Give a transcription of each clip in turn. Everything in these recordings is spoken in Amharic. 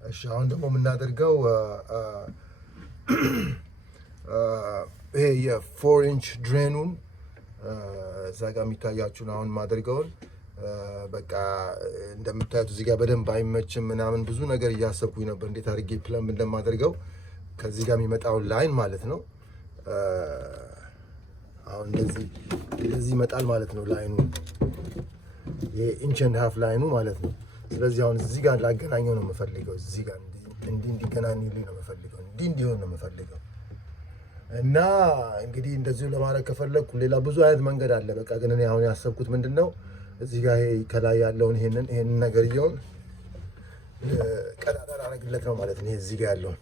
እሺ አሁን ደግሞ የምናደርገው ይሄ የ4 ኢንች ድሬኑን እዛ ጋር የሚታያችሁን አሁን ማደርገውን በቃ እንደምታዩት እዚህ ጋር በደንብ አይመችም ምናምን ብዙ ነገር እያሰብኩኝ ነበር እንዴት አድርጌ ፕለም እንደማደርገው ከዚህ ጋር የሚመጣውን ላይን ማለት ነው። አሁን እንደዚህ ይመጣል ማለት ነው ላይኑ፣ ይሄ ኢንች ኤንድ ሃፍ ላይኑ ማለት ነው። ስለዚህ አሁን እዚህ ጋር ላገናኘው ነው የምፈልገው፣ እዚህ ጋር እንዲገናኝልኝ ነው የምፈልገው፣ እንዲሆን ነው የምፈልገው። እና እንግዲህ እንደዚሁ ለማድረግ ከፈለግኩ ሌላ ብዙ አይነት መንገድ አለ። በቃ ግን እኔ አሁን ያሰብኩት ምንድን ነው እዚህ ጋር ይሄ ከላይ ያለውን ይሄንን ነገር እየውን ቀዳዳ ላደርግለት ነው ማለት ነው። ይሄ እዚህ ጋር ያለውን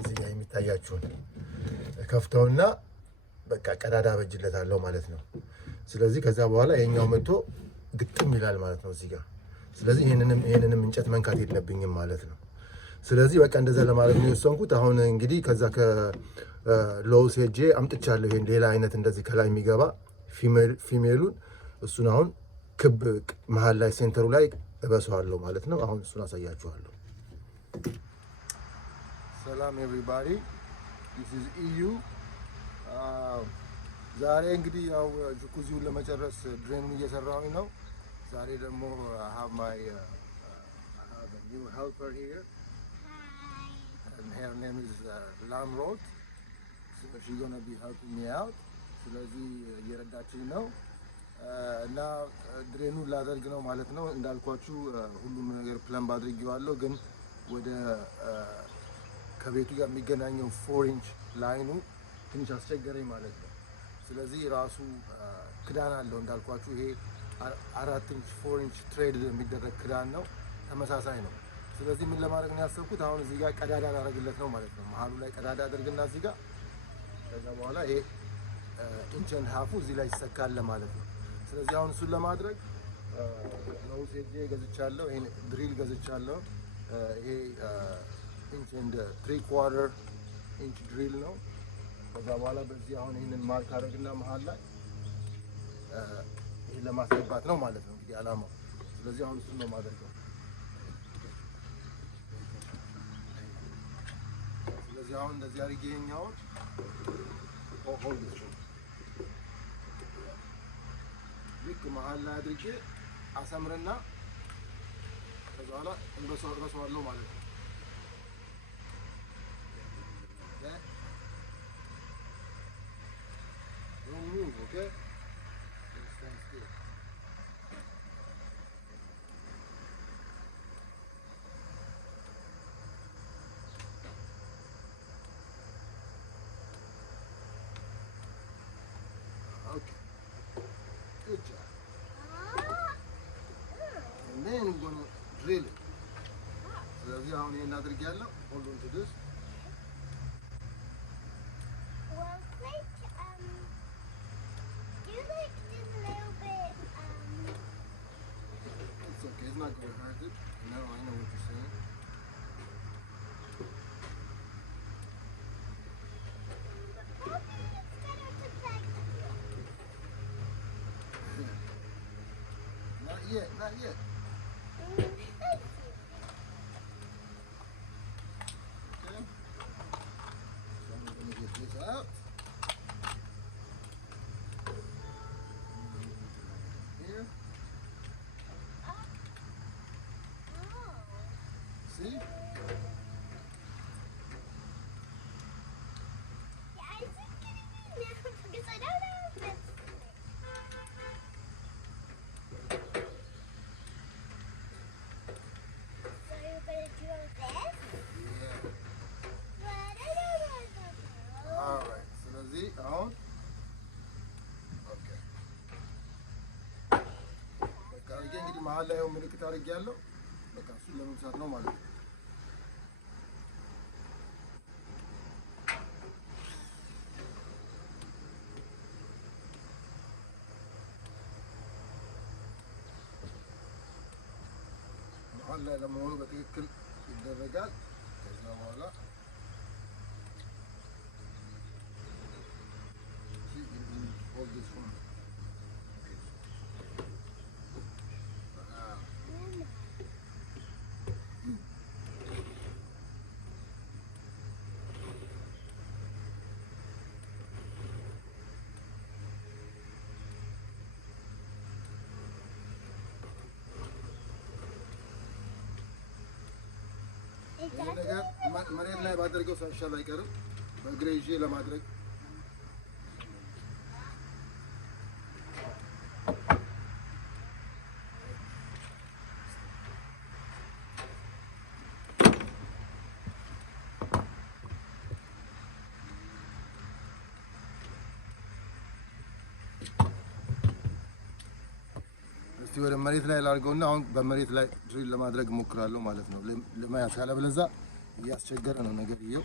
እዚህ ጋር የሚታያችሁን ከፍተውና በቃ ቀዳዳ አበጅለታለሁ ማለት ነው። ስለዚህ ከዛ በኋላ ይሄኛው መጥቶ ግጥም ይላል ማለት ነው እዚህ ጋር። ስለዚህ ይሄንንም እንጨት መንካት የለብኝም ማለት ነው። ስለዚህ በቃ እንደዛ ለማድረግ ነው የወሰንኩት። አሁን እንግዲህ ከዛ ከሎውስ ሄጄ አምጥቻለሁ ይሄን ሌላ አይነት እንደዚህ ከላይ የሚገባ ፊሜሉን እሱን አሁን ክብ መሀል ላይ ሴንተሩ ላይ እበሰዋለሁ ማለት ነው። አሁን እሱን አሳያችኋለሁ። ሰላም ኤቭሪባዲ ዲስ ኢዝ ኢዩ። ዛሬ እንግዲህ ያው ጃኩዚውን ለመጨረስ ድሬኑን እየሰራሁኝ ነው። ዛሬ ደግሞ I have a new helper here. And her name is Lamrod. So she's gonna be helping me out. ስለዚህ እየረዳችኝ ነው እና ድሬኑን ላደርግ ነው ማለት ነው። እንዳልኳችሁ ሁሉም ነገር ፕለምብ አድርጌዋለሁ፣ ግን ወደ ከቤቱ ጋር የሚገናኘው 4 ኢንች ላይኑ ትንሽ አስቸገረኝ ማለት ነው። ስለዚህ ራሱ ክዳን አለው እንዳልኳችሁ፣ ይሄ 4 ኢንች 4 ኢንች ትሬድ የሚደረግ ክዳን ነው፣ ተመሳሳይ ነው። ስለዚህ ምን ለማድረግ ነው ያሰብኩት፣ አሁን እዚህ ጋር ቀዳዳ ላደርግለት ነው ማለት ነው። መሀሉ ላይ ቀዳዳ አድርግና እዚህ ጋር ከዛ በኋላ ይሄ ኢንች ኤንድ ሃፉ እዚህ ላይ ይሰካል ማለት ነው። ስለዚህ አሁን እሱን ለማድረግ ነው ሴጄ ገዝቻለሁ፣ ይሄን ድሪል ገዝቻለሁ። ይሄ ኢንች ኤንድ 3/4 ኢንች ድሪል ነው። ከዛ በኋላ በዚህ አሁን ይሄንን ማርክ አድርግና መሀል ላይ ይሄን ለማስገባት ነው ማለት ነው እንግዲህ አላማው። ስለዚህ አሁን እሱን ነው ማድረገው። ስለዚህ አሁን እንደዚህ አድርጌ ይሄኛውን ሆልድ ልክ መሀል ላይ አድርጌ አሰምርና ከዛ በኋላ እንበሰዋለሁ ማለት ነው። Don't move, okay? Just stand still. Okay. Good job. And then we're going to drill it. ስለዚህ አሁን ይሄን አድርጌያለሁ። Hold on to this. It's not going to hurt it. No, I know what you're saying. Not yet, not yet. Okay. So I'm going to get this out. Here. See? Yeah, is it getting me now? Because I don't know if it's... So you're going to do this? Yeah. But I don't know. Alright. ስለዚህ አሁን ኦኬ በቃ አድርጌ እንግዲህ መሀል ላይ ምልክት አድርጌያለሁ። በቃ እሱን ለመብሳት ነው ማለት ነው። መሀል ላይ ለመሆኑ በትክክል ይደረጋል። ከዛ በኋላ hold this one. ይሄ ነገር መሬት ላይ ባደርገው ሳይሻል አይቀርም። በእግሬ ይዤ ለማድረግ እስቲ ወደ መሬት ላይ ላድርገውና አሁን በመሬት ላይ ድሪል ለማድረግ እሞክራለሁ ማለት ነው። ለመያዝ ካለበለዚያ እያስቸገረ ነው ነገርየው።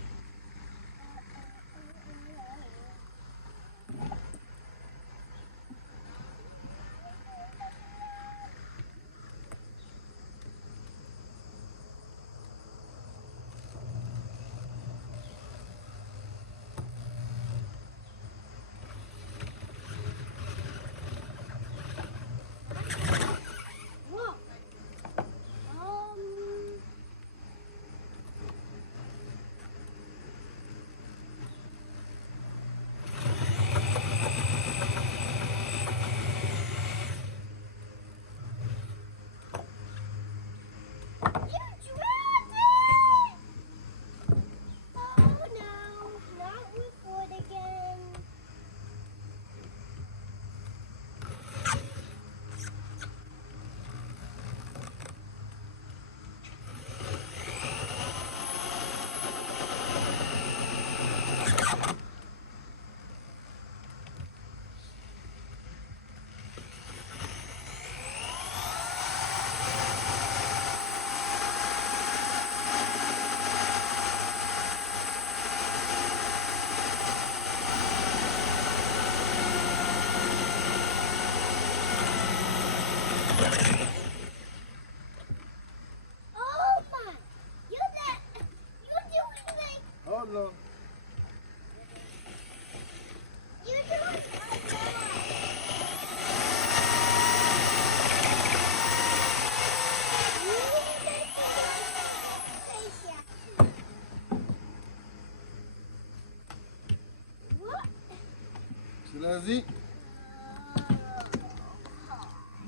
ስለዚህ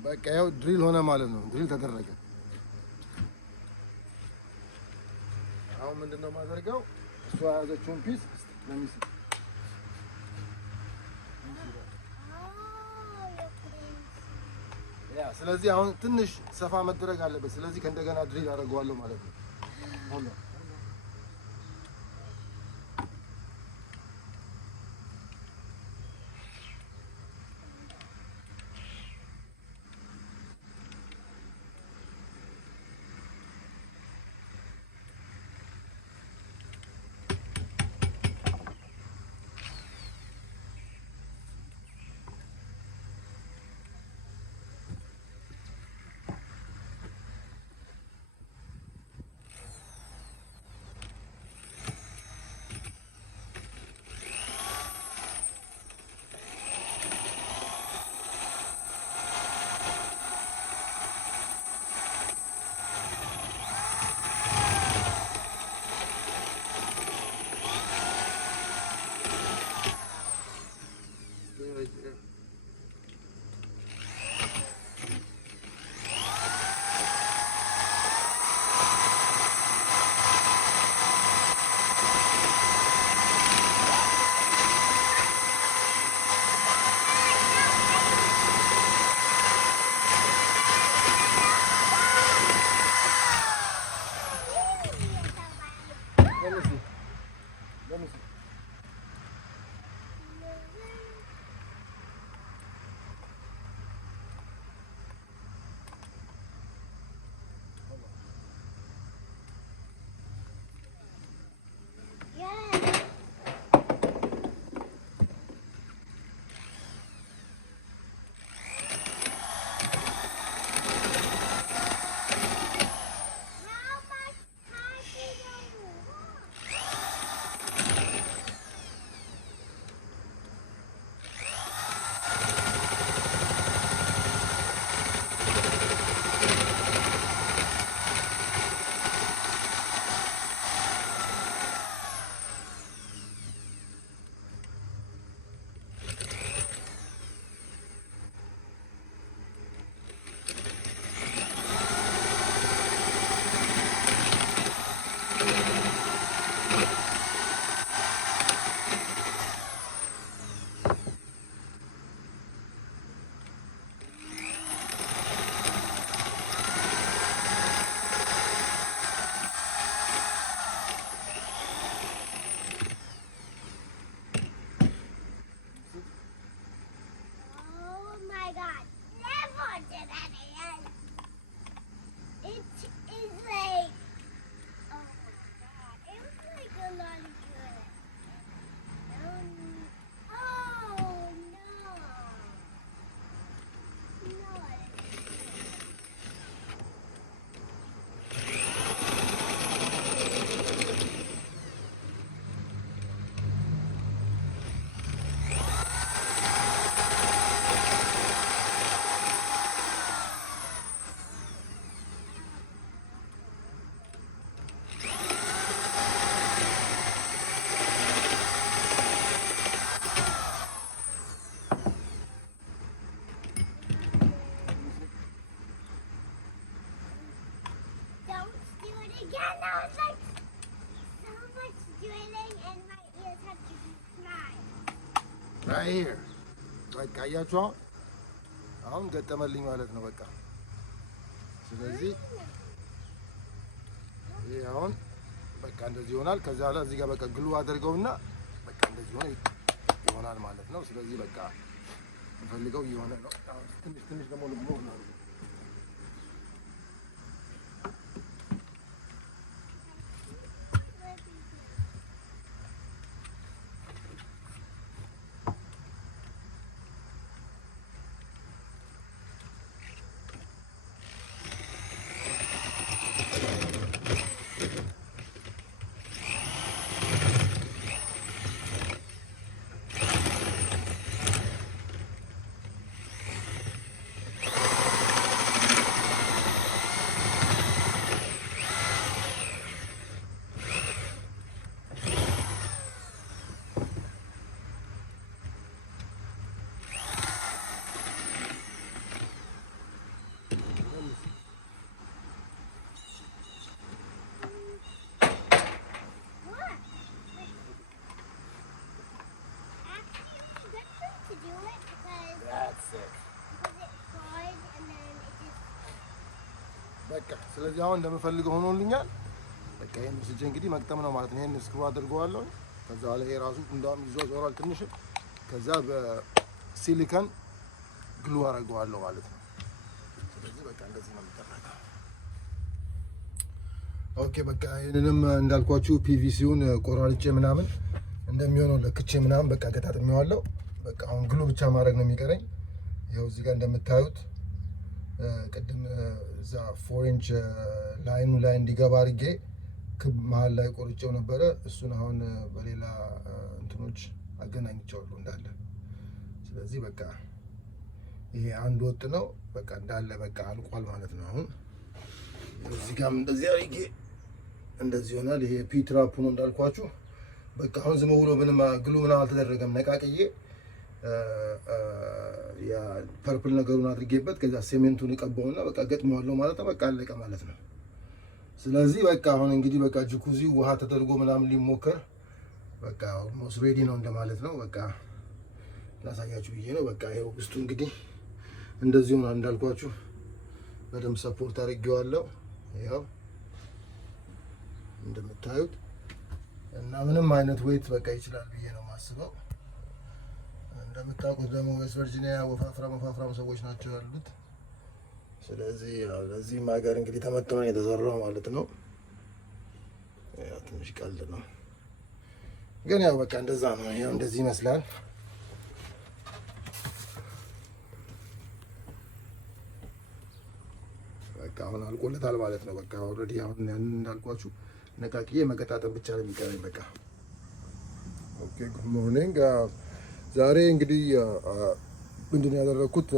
በቃ ያው ድሪል ሆነ ማለት ነው። ድሪል ተደረገ። አሁን ምንድነው ማደርገው? እሷ የያዘችውን ፒስ ለሚስ ያ ስለዚህ አሁን ትንሽ ሰፋ መደረግ አለበት። ስለዚህ ከእንደገና ድሪል አደርገዋለሁ ማለት ነው። ሆኖ Right here. በቃ አያችሁ አሁን ገጠመልኝ ማለት ነው። በቃ ስለዚህ ይሄ አሁን በቃ እንደዚህ ይሆናል። ከዛ በኋላ እዚህ ጋር በቃ ግሉ አድርገውና በቃ እንደዚህ ይሆናል ማለት ነው። ስለዚህ በቃ እንፈልገው እየሆነ ነው። ትንሽ ደግሞ ልግሞ ነው። በቃ ስለዚህ አሁን እንደምፈልገው ሆኖልኛል። በቃ ይሄን ስጄ እንግዲህ መቅጠም ነው ማለት ነው። ይሄን ስክሩ አድርገዋለሁ። ከዛ በኋላ ይሄ ራሱ እንዳውም ይዞራል ትንሽ። ከዛ በሲሊከን ግሉ አደርገዋለሁ ማለት ነው። ስለዚህ በቃ እንደዚህ ነው የሚደረገው። ኦኬ በቃ ይሄንንም እንዳልኳችሁ ፒቪሲውን ቆራርጬ ምናምን እንደሚሆነው ለክቼ ምናምን በቃ ገጣጥሜዋለሁ። በቃ አሁን ግሉ ብቻ ማድረግ ነው የሚቀረኝ። ይኸው እዚህ ጋር እንደምታዩት ቅድም እዛ 4 ኢንች ላይኑ ላይ እንዲገባ አድርጌ ክብ መሀል ላይ ቆርጬው ነበረ። እሱን አሁን በሌላ እንትኖች አገናኝቼዋለሁ እንዳለ። ስለዚህ በቃ ይሄ አንድ ወጥ ነው በቃ እንዳለ በቃ አልቋል ማለት ነው። አሁን እዚህ ጋርም እንደዚህ አድርጌ እንደዚህ ይሆናል። ይሄ ፒትራፑ ነው እንዳልኳችሁ። በቃ አሁን ዝም ብሎ ምንም ግሉ ምናምን አልተደረገም። ነቃቅዬ ያ ፐርፕል ነገሩን አድርጌበት ከዛ ሴሜንቱን እቀባውና በቃ ገጥመዋለሁ ማለት ነው። በቃ አለቀ ማለት ነው። ስለዚህ በቃ አሁን እንግዲህ በቃ ጃኩዚ ውሃ ተደርጎ ምናምን ሊሞከር በቃ ኦልሞስት ሬዲ ነው እንደማለት ነው። በቃ ላሳያችሁ ብዬ ነው። በቃ ይሄው ውስጡ እንግዲህ እንደዚህ ሆኗል እንዳልኳችሁ። በደንብ ሰፖርት አድርጌዋለሁ ያው እንደምታዩት እና ምንም አይነት ዌት በቃ ይችላል ብዬ ነው የማስበው። እንደምታውቁት ደግሞ ዌስት ቨርጂኒያ ወፋፍራም ሰዎች ናቸው ያሉት። ስለዚህ ያው ለዚህም ሀገር እንግዲህ ተመጥቶ ነው የተሰራው ማለት ነው። ያው ትንሽ ቀልድ ነው ግን ያው በቃ እንደዛ ነው። ያው እንደዚህ ይመስላል። በቃ አሁን አልቆለታል ማለት ነው። በቃ ኦልሬዲ አሁን እንዳልኳችሁ ነቃቅዬ መቀጣጠም ብቻ ነው የሚቀረኝ በቃ። ኦኬ ጉድ ሞርኒንግ። ዛሬ እንግዲህ ምንድን ነው ያደረኩት?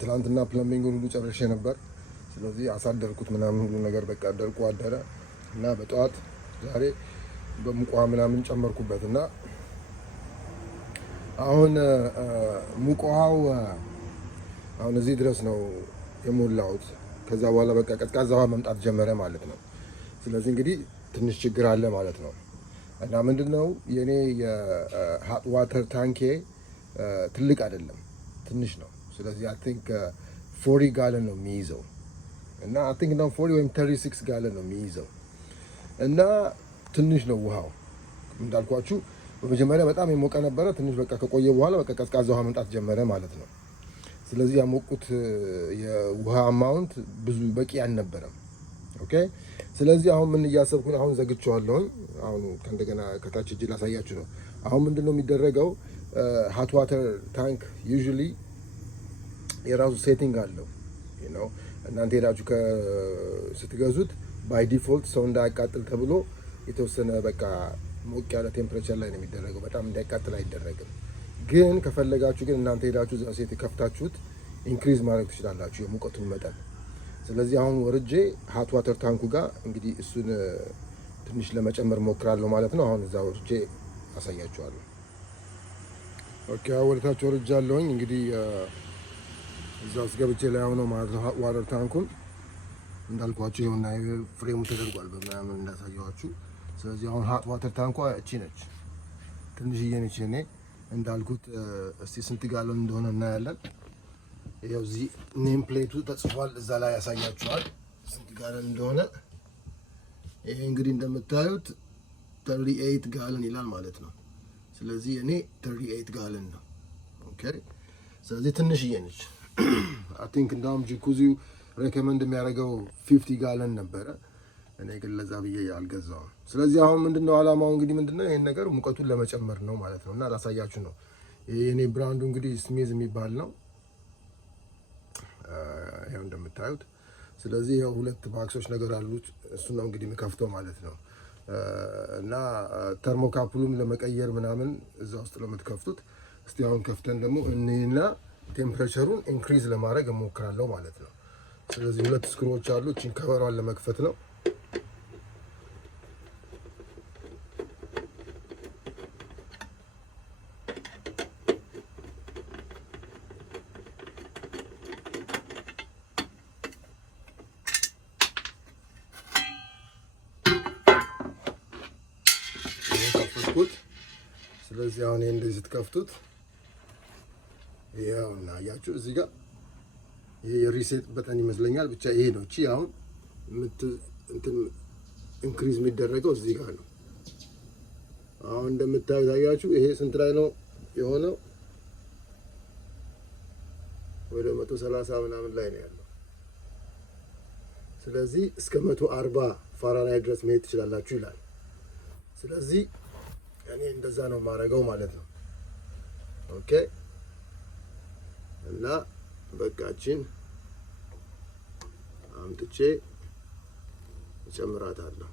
ትላንትና ፕለምቢንግ ሁሉ ጨርሼ ነበር። ስለዚህ አሳደርኩት ምናምን ሁሉ ነገር በቃ ደርቆ አደረ እና በጠዋት ዛሬ በሙቅ ውሃ ምናምን ጨመርኩበት እና አሁን ሙቅ ውሃው አሁን እዚህ ድረስ ነው የሞላሁት። ከዛ በኋላ በቃ ቀዝቃዛ ውሃ መምጣት ጀመረ ማለት ነው። ስለዚህ እንግዲህ ትንሽ ችግር አለ ማለት ነው። እና ምንድነው የኔ የሃት ዋተር ታንኬ ትልቅ አይደለም፣ ትንሽ ነው። ስለዚህ አይ ቲንክ 40 ጋለን ነው የሚይዘው እና አይ ቲንክ ነው 40 ወይም 36 ጋለን ነው የሚይዘው እና ትንሽ ነው ውሃው። እንዳልኳችሁ በመጀመሪያ በጣም የሞቀ ነበረ። ትንሽ በቃ ከቆየ በኋላ በቃ ቀዝቃዛ ውሃ መምጣት ጀመረ ማለት ነው። ስለዚህ ያሞቁት የውሃ አማውንት ብዙ በቂ አልነበረም። ኦኬ። ስለዚህ አሁን ምን እያሰብኩ ነው? አሁን ዘግቼዋለሁኝ። አሁን ከእንደገና ከታች እጅ ላሳያችሁ ነው። አሁን ምንድነው የሚደረገው? ሃት ዋተር ታንክ ዩዥሊ የራሱ ሴቲንግ አለው። እናንተ ሄዳችሁ ስትገዙት ባይ ዲፎልት ሰው እንዳያቃጥል ተብሎ የተወሰነ በቃ ሞቅ ያለ ቴምፕሬቸር ላይ ነው የሚደረገው። በጣም እንዳይቃጥል አይደረግም። ግን ከፈለጋችሁ ግን እናንተ ሄዳችሁ እዛ ሴት ከፍታችሁት ኢንክሪዝ ማድረግ ትችላላችሁ የሙቀቱን መጠን። ስለዚህ አሁን ወርጄ ሃት ዋተር ታንኩ ጋር እንግዲህ እሱን ትንሽ ለመጨመር ሞክራለሁ ማለት ነው። አሁን እዛ ወርጄ አሳያችኋለሁ። ኦኬ፣ ወደታች ወርጃለሁኝ። እንግዲህ እዛ ውስጥ ገብቼ ላይ ሆነው ማለት ነው ዋተር ታንኩን እንዳልኳችሁ ይኸውና ፍሬሙ ተደርጓል በምናምን እንዳሳየኋችሁ። ስለዚህ አሁን ሃት ዋተር ታንኳ እቺ ነች፣ ትንሽዬ ነች። እኔ እንዳልኩት እስቲ ስንት ጋለን እንደሆነ እናያለን። ይኸው እዚህ ኔም ፕሌቱ ተጽፏል፣ እዛ ላይ ያሳያችኋል ስንት ጋለን እንደሆነ። ይሄ እንግዲህ እንደምታዩት 38 ጋለን ይላል ማለት ነው። ስለዚህ እኔ 38 ጋለን ነው። ኦኬ፣ ስለዚህ ትንሽዬ ነች። አይ ቲንክ እንዳውም ጃኩዚው ሬኮመንድ የሚያደርገው 50 ጋለን ነበረ። እኔ ግን ለዛ ብዬ አልገዛውም። ስለዚህ አሁን ምንድነው አላማው? እንግዲህ ምንድነው ይሄን ነገር ሙቀቱን ለመጨመር ነው ማለት ነው። እና ላሳያችሁ ነው። ይሄ የኔ ብራንዱ እንግዲህ ስሚዝ የሚባል ነው። ይሄው እንደምታዩት። ስለዚህ ይሄው ሁለት ባክሶች ነገር አሉት። እሱ ነው እንግዲህ የምከፍተው ማለት ነው። እና ተርሞካፕሉም ለመቀየር ምናምን እዛ ውስጥ ለምትከፍቱት። እስቲ አሁን ከፍተን ደግሞ እኔና ቴምፕሬቸሩን ኢንክሪዝ ለማድረግ እሞክራለሁ ማለት ነው። ስለዚህ ሁለት ስክሮች አሉ። እቺን ከበሯን ለመክፈት ነው። ስለዚህ አሁን እንደዚህ ስትከፍቱት ይሄውና አያችሁ እዚህ ጋር ይሄ የሪሴት በተን ይመስለኛል። ብቻ ይሄ ነው። እቺ አሁን እንትን ኢንክሪዝ የሚደረገው እዚህ ጋር ነው። አሁን እንደምታዩት አያችሁ ይሄ ስንት ላይ ነው የሆነው? ወደ 130 ምናምን ላይ ነው ያለው። ስለዚህ እስከ 140 ፋራናይት ድረስ መሄድ ትችላላችሁ ይላል። ስለዚህ እኔ እንደዛ ነው የማደርገው ማለት ነው። ኦኬ፣ እና በቃችን አምጥቼ እጨምራታለሁ።